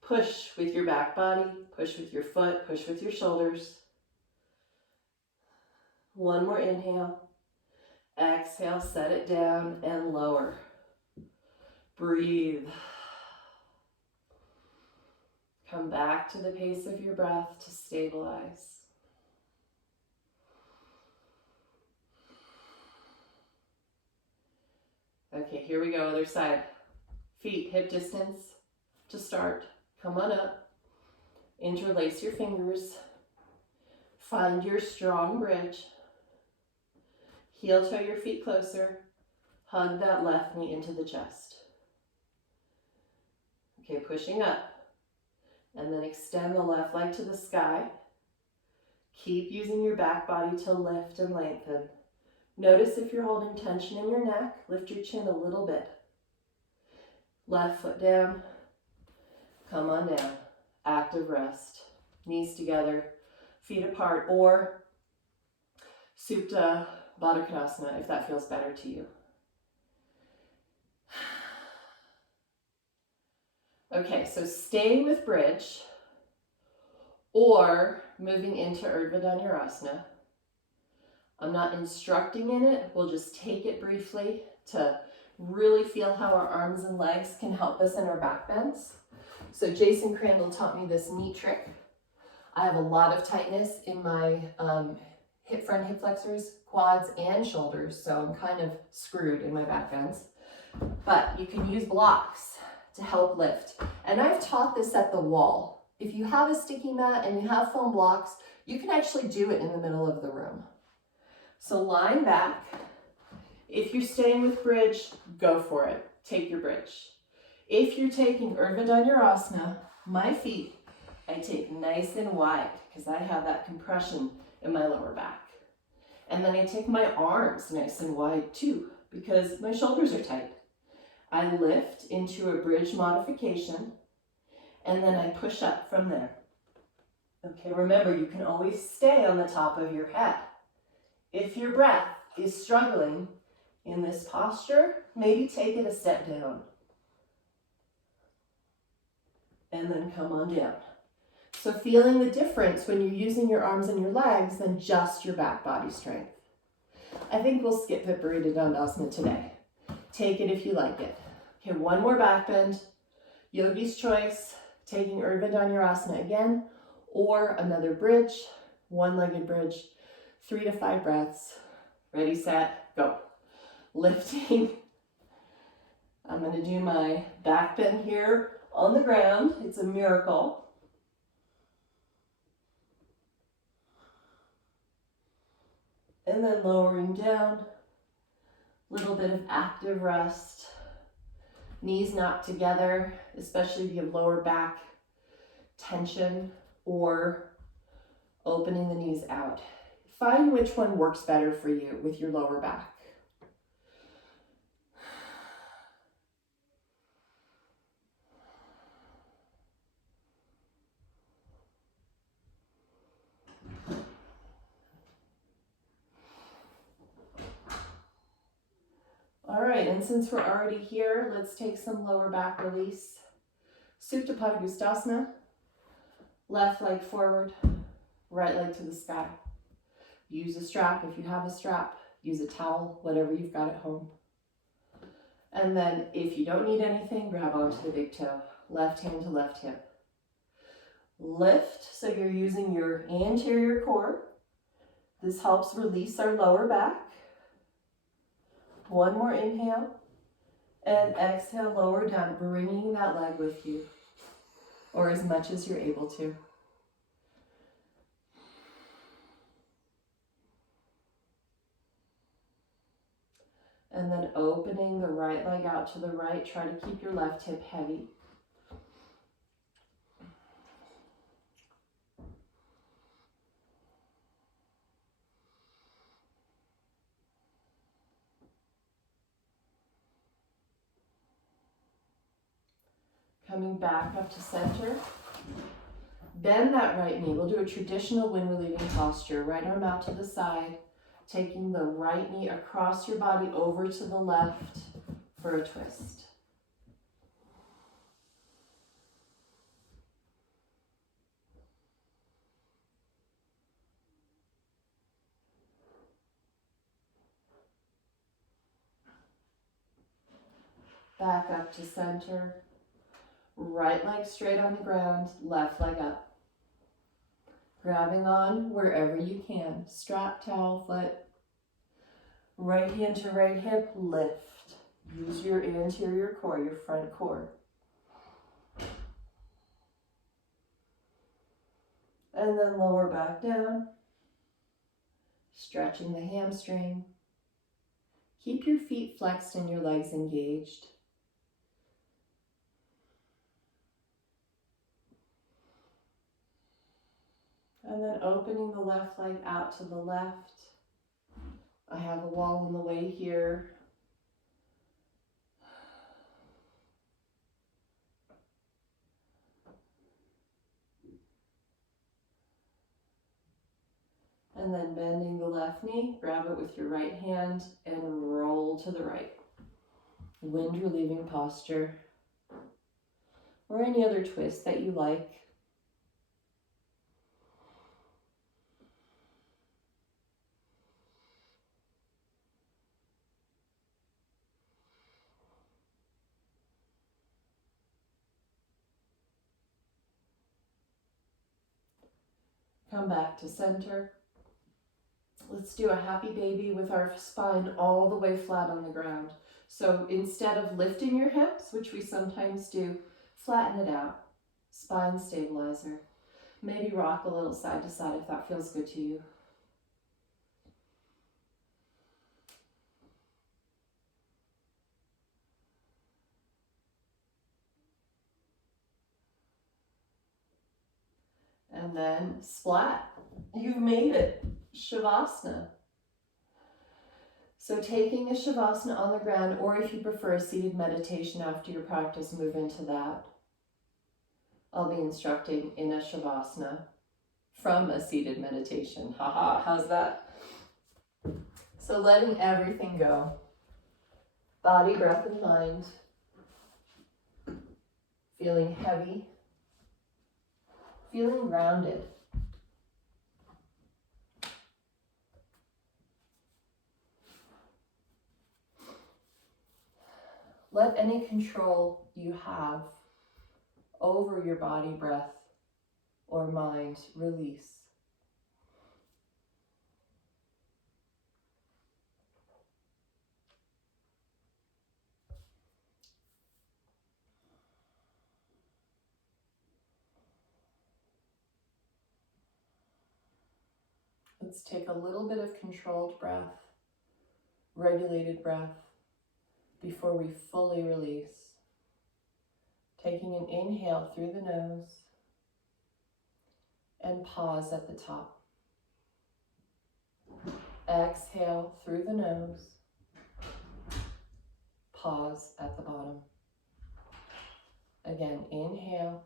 Push with your back body, push with your foot, push with your shoulders. One more inhale. Exhale, set it down and lower. Breathe. Come back to the pace of your breath to stabilize. Okay, here we go, other side. Feet hip distance to start. Come on up. Interlace your fingers. Find your strong bridge. Heel toe your feet closer. Hug that left knee into the chest. Okay, pushing up. And then extend the left leg to the sky. Keep using your back body to lift and lengthen. Notice if you're holding tension in your neck, lift your chin a little bit. Left foot down. Come on down. Active rest. Knees together, feet apart, or Supta Baddha Konasana if that feels better to you. Okay, so staying with bridge or moving into Urdhva Dhanurasana. I'm not instructing in it. We'll just take it briefly to really feel how our arms and legs can help us in our back bends. So Jason Crandall taught me this neat trick. I have a lot of tightness in my front hip flexors, quads, and shoulders, so I'm kind of screwed in my back bends. But you can use blocks to help lift. And I've taught this at the wall. If you have a sticky mat and you have foam blocks, you can actually do it in the middle of the room. So lying back, if you're staying with bridge, go for it. Take your bridge. If you're taking Urdhva Dhanurasana, my feet, I take nice and wide because I have that compression in my lower back. And then I take my arms nice and wide too because my shoulders are tight. I lift into a bridge modification and then I push up from there. Okay, remember you can always stay on the top of your head. If your breath is struggling in this posture, maybe take it a step down. And then come on down. So feeling the difference when you're using your arms and your legs than just your back body strength. I think we'll skip Viparita Dandasana today. Take it if you like it. Okay, one more back bend. Yogi's choice, taking Urdhva Dhanurasana again, or another bridge, one-legged bridge, 3 to 5 breaths. Ready, set, go. Lifting. I'm going to do my back bend here on the ground. It's a miracle. And then lowering down, little bit of active rest. Knees not together, especially if you have lower back tension or opening the knees out. Find which one works better for you with your lower back. All right, and since we're already here, let's take some lower back release. Supta Padangusthasana. Left leg forward, right leg to the sky. Use a strap if you have a strap. Use a towel, whatever you've got at home. And then if you don't need anything, grab onto the big toe. Left hand to left hip. Lift, so you're using your anterior core. This helps release our lower back. One more inhale. And exhale, lower down, bringing that leg with you. Or as much as you're able to. And then opening the right leg out to the right. Try to keep your left hip heavy. Coming back up to center. Bend that right knee. We'll do a traditional wind relieving posture. Right arm out to the side. Taking the right knee across your body over to the left for a twist. Back up to center. Right leg straight on the ground, left leg up. Grabbing on wherever you can. Strap, towel, foot. Right hand to right hip, lift. Use your anterior core, your front core. And then lower back down. Stretching the hamstring. Keep your feet flexed and your legs engaged. And then opening the left leg out to the left. I have a wall in the way here. And then bending the left knee, grab it with your right hand and roll to the right. Wind relieving posture. Or any other twist that you like. Come back to center. Let's do a happy baby with our spine all the way flat on the ground. So instead of lifting your hips, which we sometimes do, flatten it out. spine stabilizer. Maybe rock a little side to side if that feels good to you. And then splat. You've made it. Shavasana. So taking a Shavasana on the ground, or if you prefer a seated meditation after your practice, move into that. I'll be instructing in a Shavasana from a seated meditation. Haha, how's that? So letting everything go. Body, breath, and mind. Feeling heavy. Feeling grounded. Let any control you have over your body, breath, or mind release. Let's take a little bit of controlled breath, regulated breath, before we fully release. Taking an inhale through the nose and pause at the top. Exhale through the nose, pause at the bottom. Again, inhale,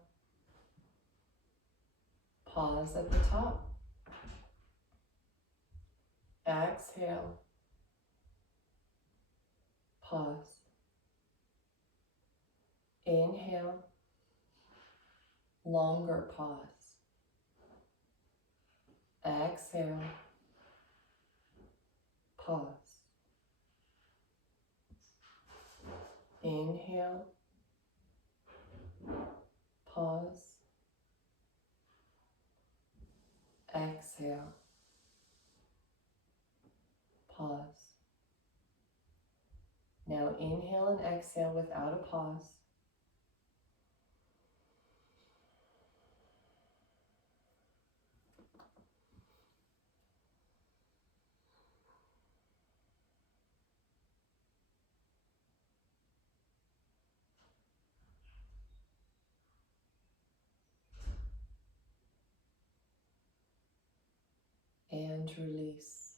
pause at the top. Exhale, pause. Inhale, longer pause. Exhale, pause. Inhale, pause. Exhale, pause. Now inhale and exhale without a pause. And release.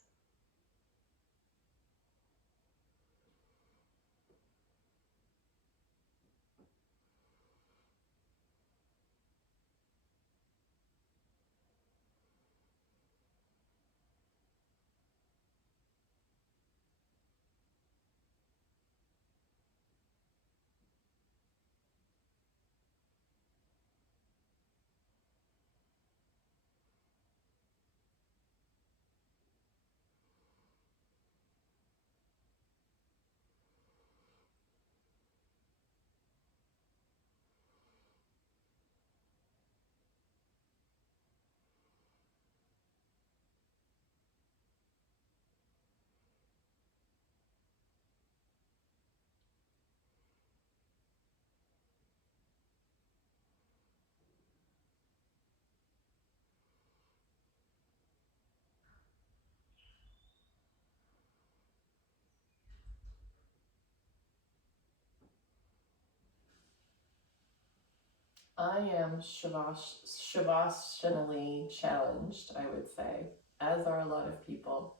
I am Shavasana-ly challenged, I would say, as are a lot of people.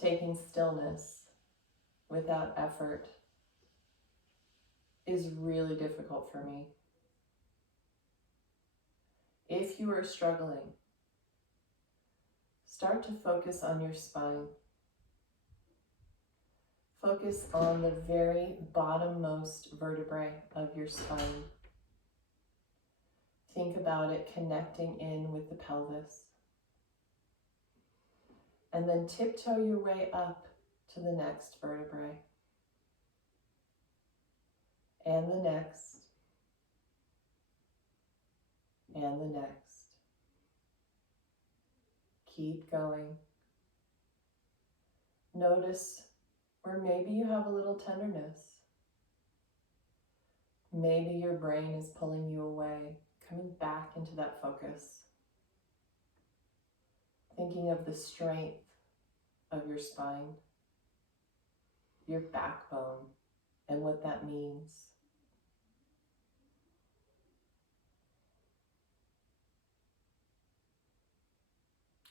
Taking stillness without effort is really difficult for me. If you are struggling, start to focus on your spine. Focus on the very bottommost vertebrae of your spine. Think about it connecting in with the pelvis. And then tiptoe your way up to the next vertebrae. And the next. And the next. Keep going. Notice where maybe you have a little tenderness. Maybe your brain is pulling you away, coming back into that focus. Thinking of the strength of your spine, your backbone, and what that means.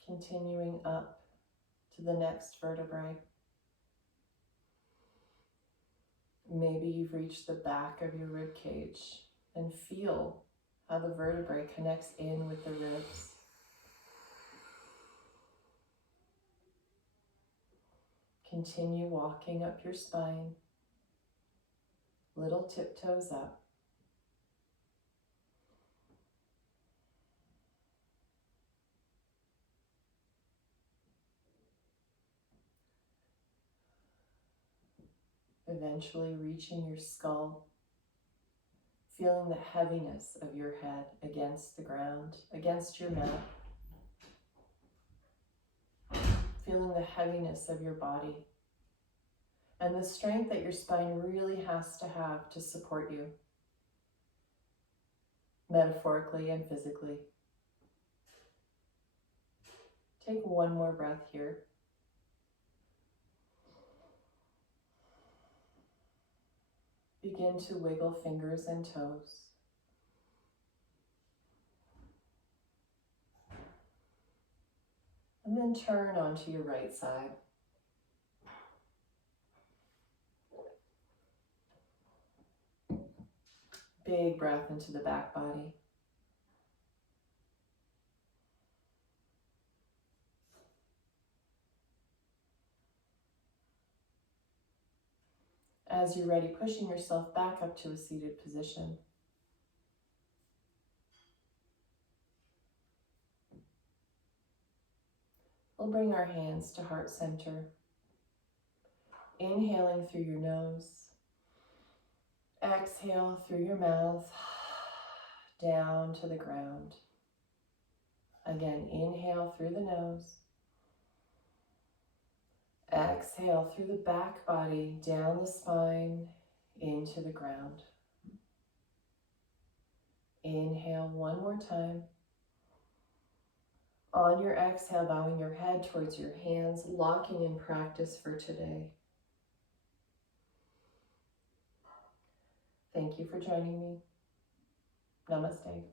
Continuing up to the next vertebrae. Maybe you've reached the back of your rib cage and feel how the vertebrae connects in with the ribs. Continue walking up your spine, little tiptoes up. Eventually reaching your skull, feeling the heaviness of your head against the ground, against your mat. Feeling the heaviness of your body and the strength that your spine really has to have to support you, metaphorically and physically. Take one more breath here. Begin to wiggle fingers and toes. And then turn onto your right side. Big breath into the back body. As you're ready, pushing yourself back up to a seated position. We'll bring our hands to heart center. Inhaling through your nose. Exhale through your mouth, down to the ground. Again, inhale through the nose. Exhale through the back body, down the spine, into the ground. Inhale one more time. On your exhale, bowing your head towards your hands, locking in practice for today. Thank you for joining me. Namaste.